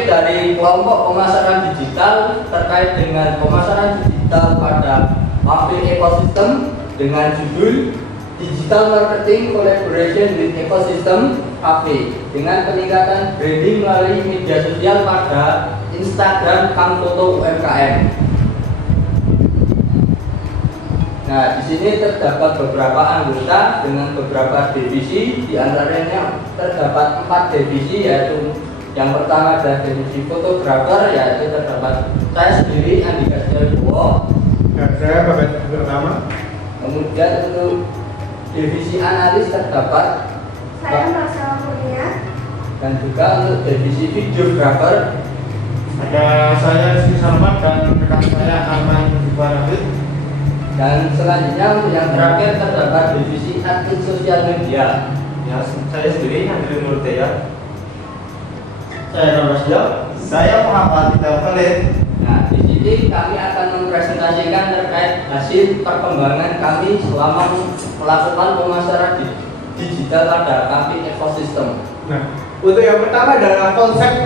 kami dari kelompok pemasaran digital terkait dengan pemasaran digital pada cafe ekosistem dengan judul Digital Marketing Collaboration with Ecosystem Cafe dengan peningkatan branding melalui media sosial pada Instagram Kang Foto UMKM. Nah, di sini terdapat beberapa anggota dengan beberapa divisi, di antaranya terdapat 4 divisi, yaitu yang pertama adalah divisi fotografer, yaitu terdapat saya sendiri Andika Setiawibowo, dan saya bagian pertama. Kemudian untuk divisi analis terdapat saya Marcella Kurnia, dan juga untuk divisi videografer Ada saya Rizky Salman dan rekan saya Arman Ibarahid. dan selanjutnya untuk yang terakhir terdapat divisi admin sosial media. Ya, saya sendiri Andri Nurtea. Saya Ramasya. Saya Muhammad Ida Khalid. Nah, di sini kami akan mempresentasikan terkait hasil perkembangan kami selama melakukan pemasaran digital pada cafe ekosistem. Nah, untuk yang pertama adalah konsep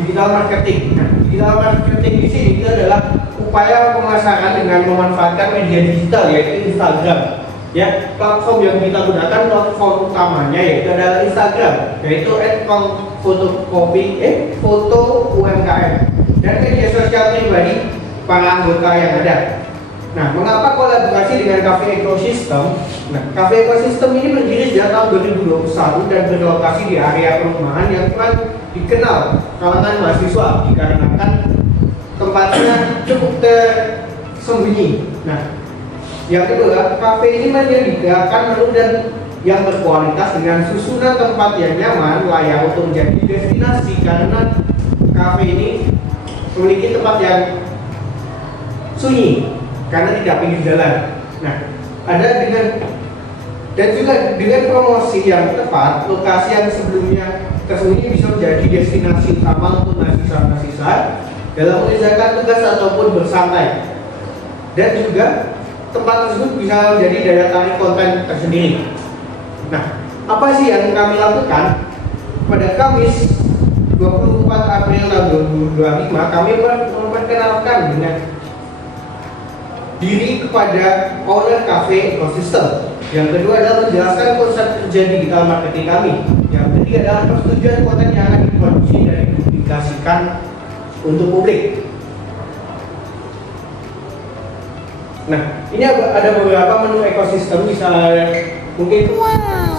digital marketing. Nah, digital marketing di sini itu adalah upaya pemasaran dengan memanfaatkan media digital, yaitu Instagram. Ya, platform yang kita gunakan platform utamanya yaitu adalah Instagram, yaitu foto UMKM dan media sosial pribadi para anggota yang ada. Nah, mengapa kolaborasi dengan Cafe Ecosystem? Nah, Cafe Ecosystem ini berdiri sejak tahun 2021 dan berlokasi di area perumahan yang kurang dikenal kalangan mahasiswa dikarenakan tempatnya cukup tersembunyi. Nah, yang kedua, kafe ini menyediakan menu dan yang berkualitas dengan susunan tempat yang nyaman, layak untuk menjadi destinasi karena kafe ini memiliki tempat yang sunyi karena tidak pinggir jalan. Nah, ada dan juga dengan promosi yang tepat, lokasi yang sebelumnya tersembunyi bisa menjadi destinasi utama untuk mahasiswa-mahasiswa dalam mengerjakan tugas ataupun bersantai. Dan juga tempat tersebut bisa menjadi daya tarik konten tersendiri. Nah, apa sih yang kami lakukan? Pada Kamis 24 April tahun 2025 kami memperkenalkan dengan diri kepada owner cafe ekosistem. Yang kedua adalah menjelaskan konsep kerja digital marketing kami. Yang ketiga adalah persetujuan konten yang akan diproduksi dan dipublikasikan untuk publik. Nah, ini ada beberapa menu ekosistem, bisa mungkin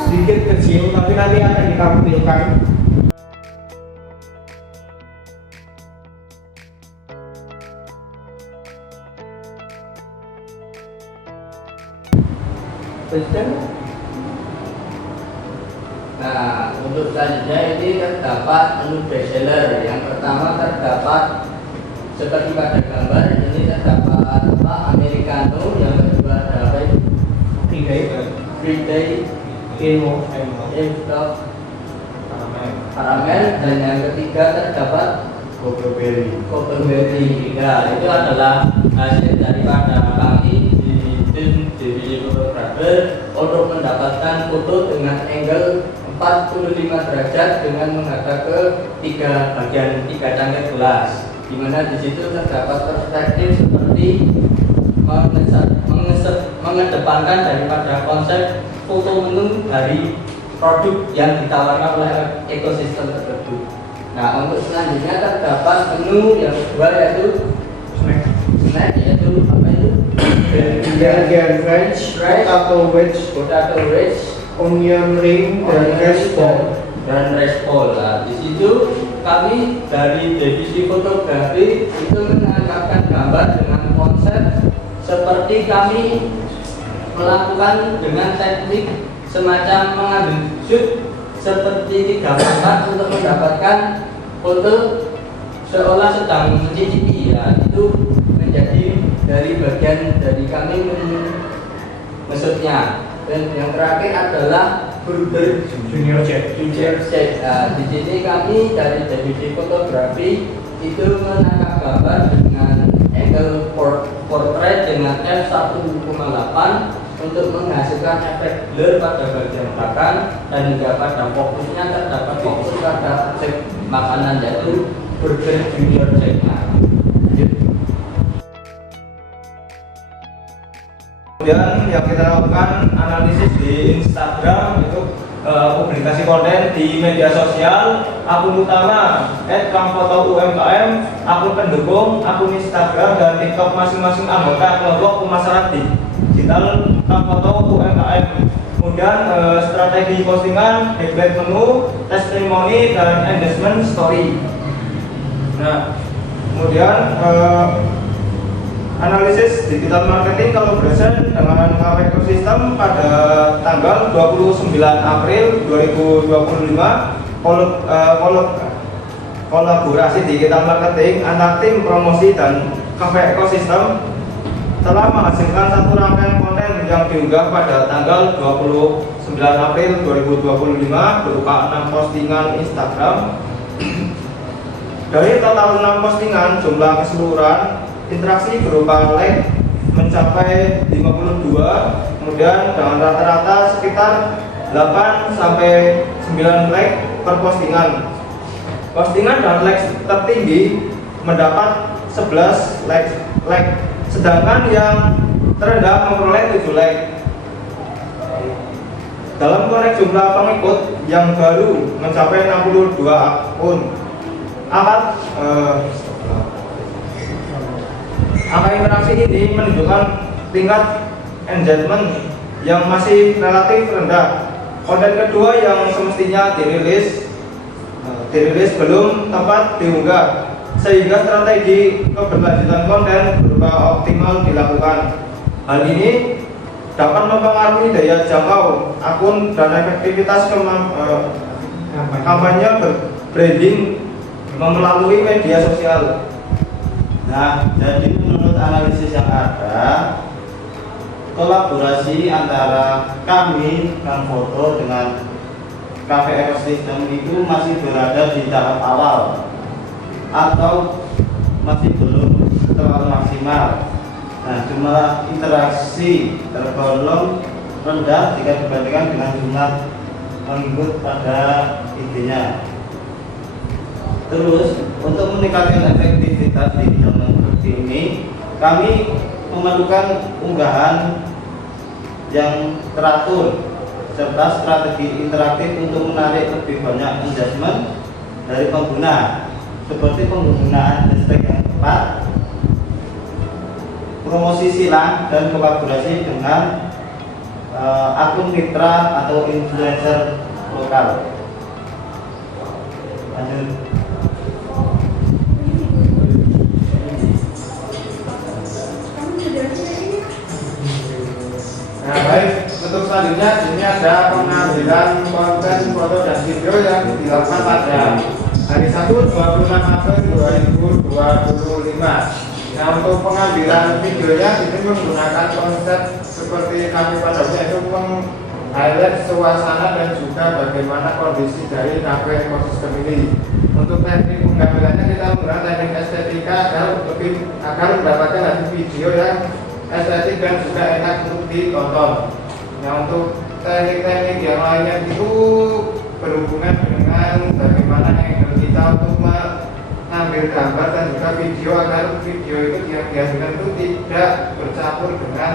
sedikit kecil, tapi nanti akan ditampilkan. Nah, untuk selanjutnya ini terdapat menu bestseller. Yang pertama terdapat seperti pada gambar ini terdapat Americano, yang kedua ada Friday, Caramel, dan yang ketiga terdapat Cocoberry. Nah, itu adalah hasil daripada kami di tim divisi fotografer untuk mendapatkan foto dengan angle 45 derajat dengan menghadap ke tiga cangkir gelas, di mana di situ terdapat perspektif seperti mengedepankan daripada konsep foto menu dari produk yang ditawarkan oleh ekosistem tersebut. Nah, untuk selanjutnya terdapat menu yang kedua yaitu snack, yaitu apa itu? Bagian French, potato wedge, onion ring, dan rice ball. Nah, di situ kami dari divisi fotografi itu menangkapkan gambar dengan konsep seperti kami melakukan dengan teknik semacam mengambil shoot seperti 3/4 untuk mendapatkan foto seolah sedang mencicipi. Ya, itu menjadi dari bagian dari kami maksudnya. Dan yang terakhir adalah burger junior check. Nah, di sini kami dari divisi fotografi itu menangkap gambar dengan angle portrait dengan f1,8 untuk menghasilkan efek blur pada bagian belakang dan juga pada fokusnya terdapat fokus pada objek makanan, yaitu Burger Junior Channel. Kemudian yang kita lakukan analisis di Instagram itu publikasi konten di media sosial, akun utama @kangfoto_umkm, akun pendukung, akun Instagram dan TikTok masing-masing anggota kelompok pemasaran digital Kangfoto UMKM. Kemudian strategi postingan, highlight menu, testimoni dan engagement story. Nah, kemudian analisis digital marketing collaboration dengan Cafe Ecosystem pada tanggal 29 April 2025. Kolaborasi digital marketing antar tim promosi dan Cafe Ecosystem telah menghasilkan satu rangkaian konten yang diunggah pada tanggal 29 April 2025 berupa 6 postingan Instagram. Dari total 6 postingan, jumlah keseluruhan interaksi berupa like mencapai 52, kemudian dengan rata-rata sekitar 8 sampai 9 like per postingan. Postingan dan like tertinggi mendapat 11 like, sedangkan yang terendah memperoleh 7 like. Dalam konteks jumlah pengikut yang baru mencapai 62 akun. Angka interaksi ini menunjukkan tingkat engagement yang masih relatif rendah. Konten kedua yang semestinya dirilis belum tepat diunggah, sehingga strategi keberlanjutan konten berupa optimal dilakukan. Hal ini dapat mempengaruhi daya jangkau akun dan efektivitas kampanye branding melalui media sosial. Nah, jadi menurut analisis yang ada, kolaborasi antara kami, Kangfoto dengan Cafe Ecosystem itu masih berada di tahap awal atau masih belum terlalu maksimal. Nah, jumlah interaksi tergolong rendah jika dibandingkan dengan jumlah pengikut pada IG-nya. Terus, untuk meningkatkan efektivitas digital marketing ini, kami memerlukan unggahan yang teratur serta strategi interaktif untuk menarik lebih banyak engagement dari pengguna, seperti penggunaan hashtag yang tepat, promosi silang, dan kolaborasi dengan akun mitra atau influencer lokal. Lanjut. Nah, baik, untuk selanjutnya ini ada pengambilan konten foto dan video yang dilakukan pada hari Sabtu 26 April 2025. Nah, untuk pengambilan videonya ini menggunakan konsep seperti kami pada umumnya, yaitu meng-highlight suasana dan juga bagaimana kondisi dari Cafe Ecosystem ini. Untuk teknik pengambilannya kita menggunakan teknik estetika agar mendapatkan hasil video yang estetik dan juga enak untuk ditonton. Nah, untuk teknik-teknik yang lainnya itu berhubungan dengan bagaimana angle kita untuk mengambil gambar dan juga video agar video itu yang dihasilkan itu tidak bercampur dengan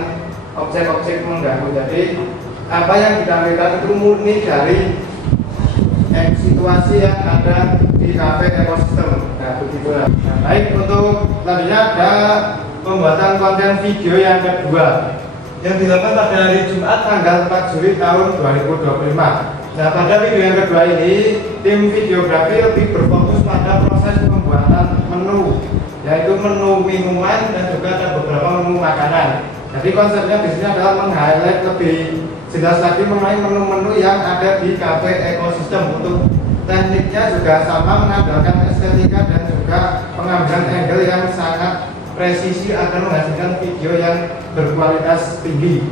objek-objek mengganggu. Jadi apa yang ditampilkan itu murni dari situasi yang ada di Cafe Ecosystem. Nah, begitulah. Nah, baik, untuk selanjutnya ada pembuatan konten video yang kedua yang dilakukan pada hari Jumat tanggal 4 Juli tahun 2025. Nah, pada video yang kedua ini tim videografi lebih berfokus pada proses pembuatan menu, yaitu menu minuman dan juga ada beberapa menu makanan. Jadi konsepnya di sini adalah meng-highlight lebih jelas lagi mengenai menu-menu yang ada di Cafe Ecosystem. Untuk tekniknya juga sama, mengandalkan estetika dan juga pengambilan angle yang sangat presisi akan menghasilkan video yang berkualitas tinggi.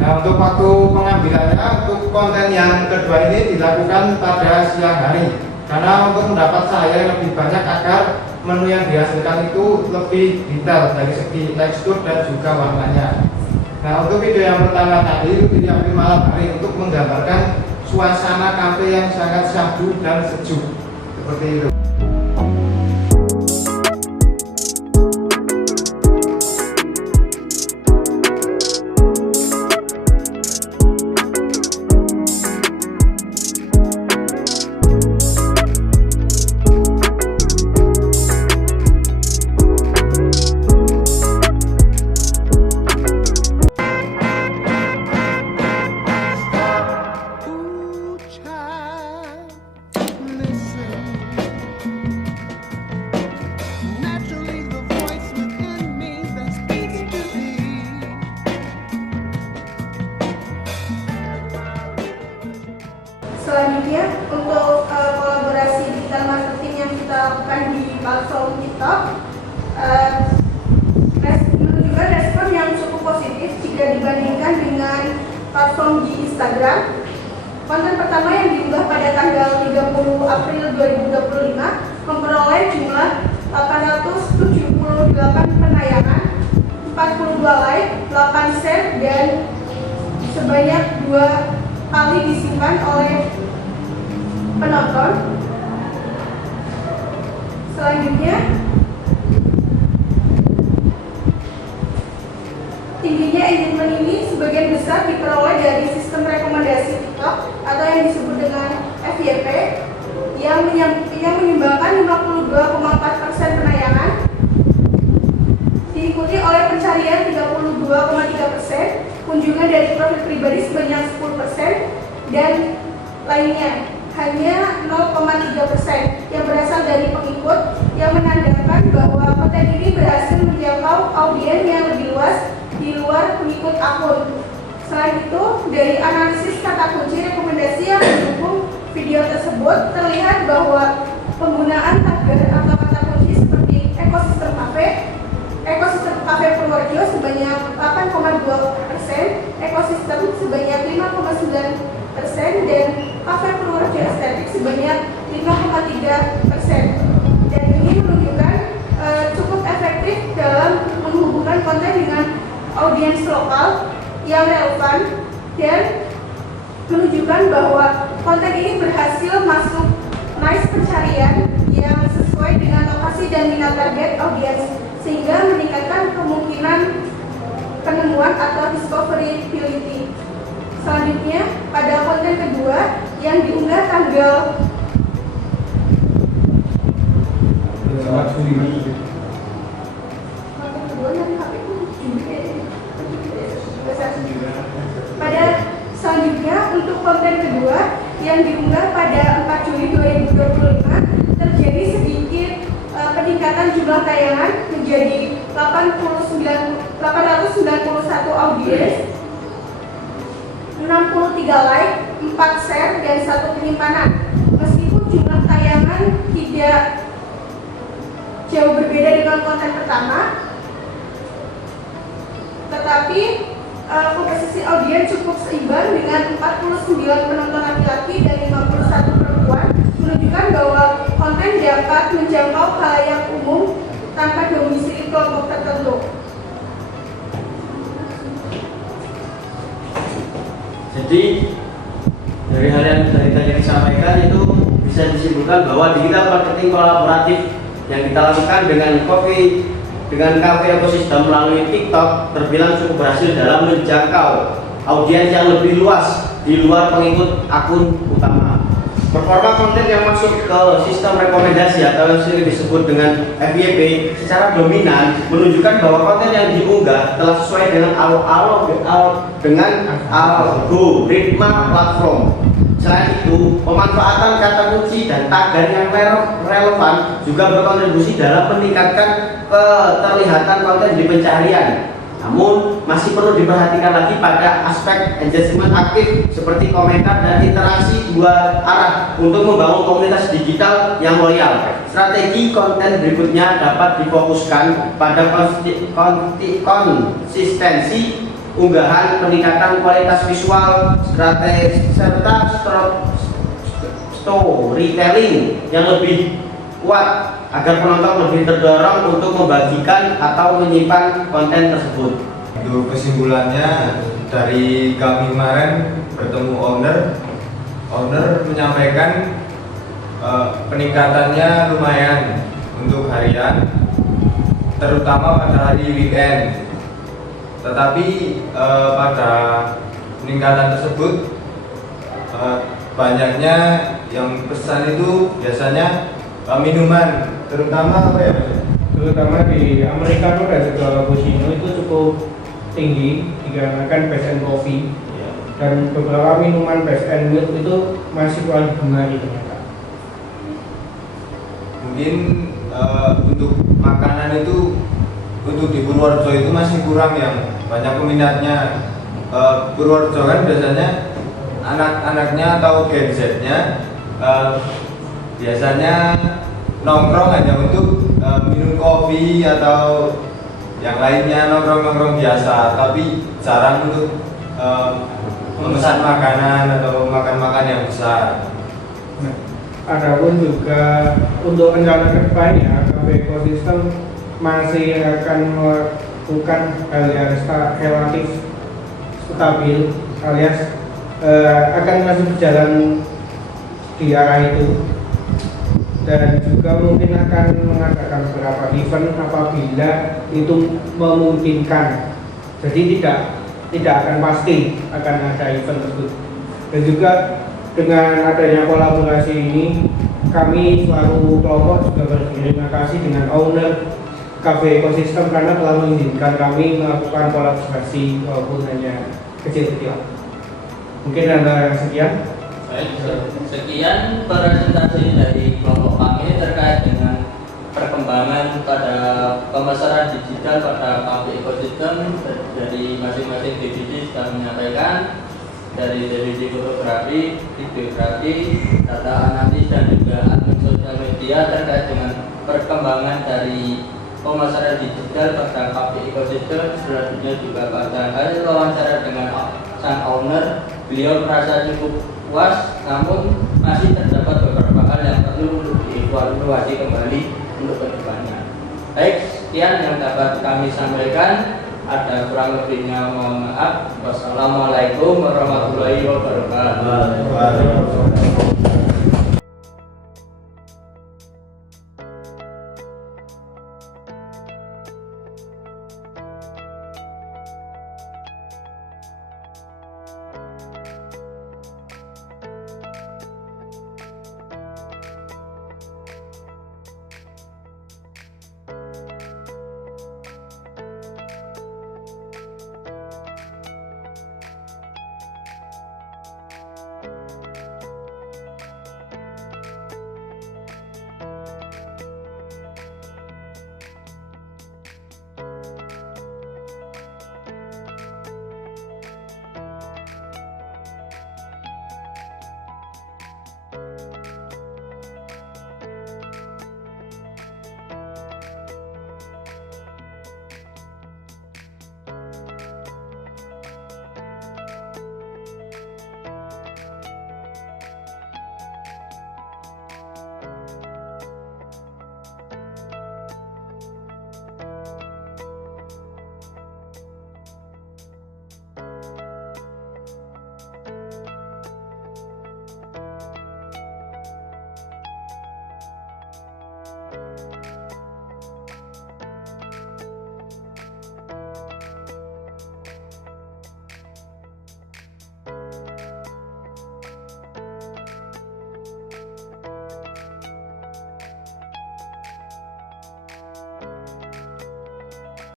Nah, untuk waktu pengambilannya untuk konten yang kedua ini dilakukan pada siang hari, karena untuk mendapat cahaya yang lebih banyak agar menu yang dihasilkan itu lebih detail dari segi tekstur dan juga warnanya. Nah, untuk video yang pertama tadi itu diambil malam hari untuk menggambarkan suasana kafe yang sangat syahdu dan sejuk seperti itu. Selanjutnya, untuk kolaborasi digital marketing yang kita lakukan di platform TikTok, menunjukkan respon yang cukup positif jika dibandingkan dengan platform di Instagram. Konten pertama yang diunggah pada tanggal 30 April 2025 memperoleh jumlah 878 penayangan, 42 like, 8 share, dan sebanyak 2 kali disimpan oleh penonton. Selanjutnya, tingginya engagement ini sebagian besar diperoleh dari sistem rekomendasi TikTok atau yang disebut dengan FYP yang menyumbangkan 52,4% penayangan, diikuti oleh pencarian 32,3%, kunjungan dari profil pribadi sebanyak 10%, dan lainnya hanya 0,3% yang berasal dari pengikut, yang menandakan bahwa konten ini berhasil menjangkau audiens yang lebih luas di luar pengikut akun. Selain itu, dari analisis kata kunci rekomendasi yang mendukung video tersebut, terlihat bahwa penggunaan tagar atau kata kunci seperti ekosistem kafe Purworejo sebanyak 8,2%, ekosistem sebanyak 5,9%, dan kafe Purworejo estetik sebanyak 5,3%. Dan ini menunjukkan cukup efektif dalam menghubungkan konten dengan audiens lokal yang relevan, dan menunjukkan bahwa konten ini berhasil masuk niche pencarian yang sesuai dengan lokasi dan minat target audiens, sehingga meningkatkan kemungkinan penemuan atau discoverability. Selanjutnya, pada konten kedua yang diunggah tanggal untuk konten kedua yang diunggah pada 4 Juli 2025, terjadi sedikit peningkatan jumlah tayangan menjadi 891 audiens, 63 like, 4 share, dan 1 penyimpanan. Meskipun jumlah tayangan tidak jauh berbeda dengan konten pertama, tetapi komposisi audiens cukup seimbang dengan 49 penonton laki-laki dan 51 perempuan, menunjukkan bahwa konten dapat menjangkau khalayak umum tanpa domisili kelompok tertentu. Jadi dari hal yang tadi disampaikan itu bisa disimpulkan bahwa digital marketing kolaboratif yang kita lakukan dengan kafe ekosistem melalui TikTok terbilang cukup berhasil dalam menjangkau audiens yang lebih luas di luar pengikut akun utama. Performa konten yang masuk ke sistem rekomendasi atau yang sering disebut dengan FYP secara dominan menunjukkan bahwa konten yang diunggah telah sesuai dengan algoritma platform. Selain itu, pemanfaatan kata kunci dan tagar yang relevan juga berkontribusi dalam meningkatkan keterlihatan konten di pencarian. Namun, masih perlu diperhatikan lagi pada aspek engagement aktif seperti komentar dan interaksi dua arah untuk membangun komunitas digital yang loyal. Strategi konten berikutnya dapat difokuskan pada konsistensi unggahan, peningkatan kualitas visual, strategi serta storytelling yang lebih kuat agar penonton lebih terdorong untuk membagikan atau menyimpan konten tersebut. Itu kesimpulannya dari kami kemarin bertemu owner menyampaikan peningkatannya lumayan untuk harian, terutama pada hari weekend. Tetapi pada peningkatan tersebut banyaknya yang pesan itu biasanya minuman, terutama apa ya? Terutama di Americano dan juga cappuccino itu cukup tinggi dikarenakan base and coffee, dan beberapa minuman base and milk itu masih kurang digemari ternyata. Mungkin untuk makanan itu untuk di Purworejo itu masih kurang yang banyak peminatnya. Purworejo kan biasanya anak-anaknya atau Gen Z-nya biasanya nongkrong hanya untuk minum kopi atau yang lainnya, nongkrong-nongkrong biasa, tapi jarang untuk memesan makanan atau makan-makan yang besar. Nah, adapun juga untuk rencana kedepannya, cafe ekosistem masih akan melakukan hal yang relatif stabil, alias akan masih berjalan di arah itu, dan juga mungkin akan mengadakan beberapa event apabila itu memungkinkan. Jadi tidak akan pasti akan ada event tersebut. Dan juga dengan adanya kolaborasi ini, kami selaku kelompok juga berterima kasih dengan owner cafe ekosistem karena telah mengizinkan kami melakukan kolaborasi walaupun hanya kecil-kecil. Mungkin ada sekian. Baik, sekian presentasi dari kelompok kami terkait dengan perkembangan pada pemasaran digital pada cafe ekosistem. Dari masing-masing divisi sudah menyampaikan, dari divisi fotografi, videografi, data analisis, dan juga admin sosial media terkait dengan perkembangan dari pemasaran digital pada cafe ekosistem. Selanjutnya juga pada hasil wawancara dengan sang owner, beliau merasa cukup puas, namun masih terdapat beberapa hal yang perlu untuk dievaluasi kembali untuk kedepannya. Baik, sekian yang dapat kami sampaikan. Ada kurang lebihnya mohon maaf. Wassalamualaikum warahmatullahi wabarakatuh.